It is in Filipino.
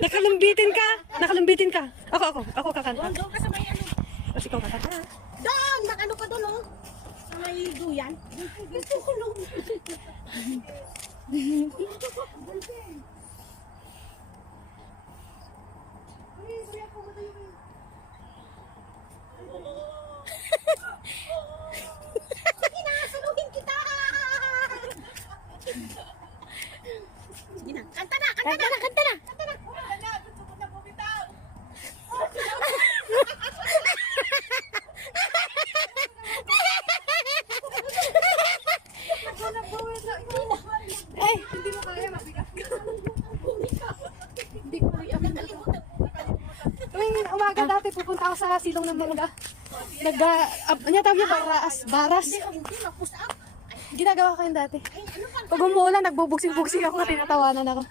Nakalumbitin ka. Nakalumbitin ka. Ako kakanta. Doon ka sa may ano. Kasi ikaw kakanta. Doon! Mag-ano ka doon, oh. Sa may duyan. Gusto ko lang. Sige na, sunugin kita! Sige na, kanta na, kanta na, kanta na, kanta na. Ay, Hindi mo kaya, mabigat ka. Hindi ko kaya. tuwing umaga dati pupunta ako sa silong ng mangga. Ano tawag yung baras. Hindi, mag-push up. Ginagawa ko yun dati. Ay, ano ka? Pag umuulan, nagbubugsing-bugsing ako, tinatawanan ako.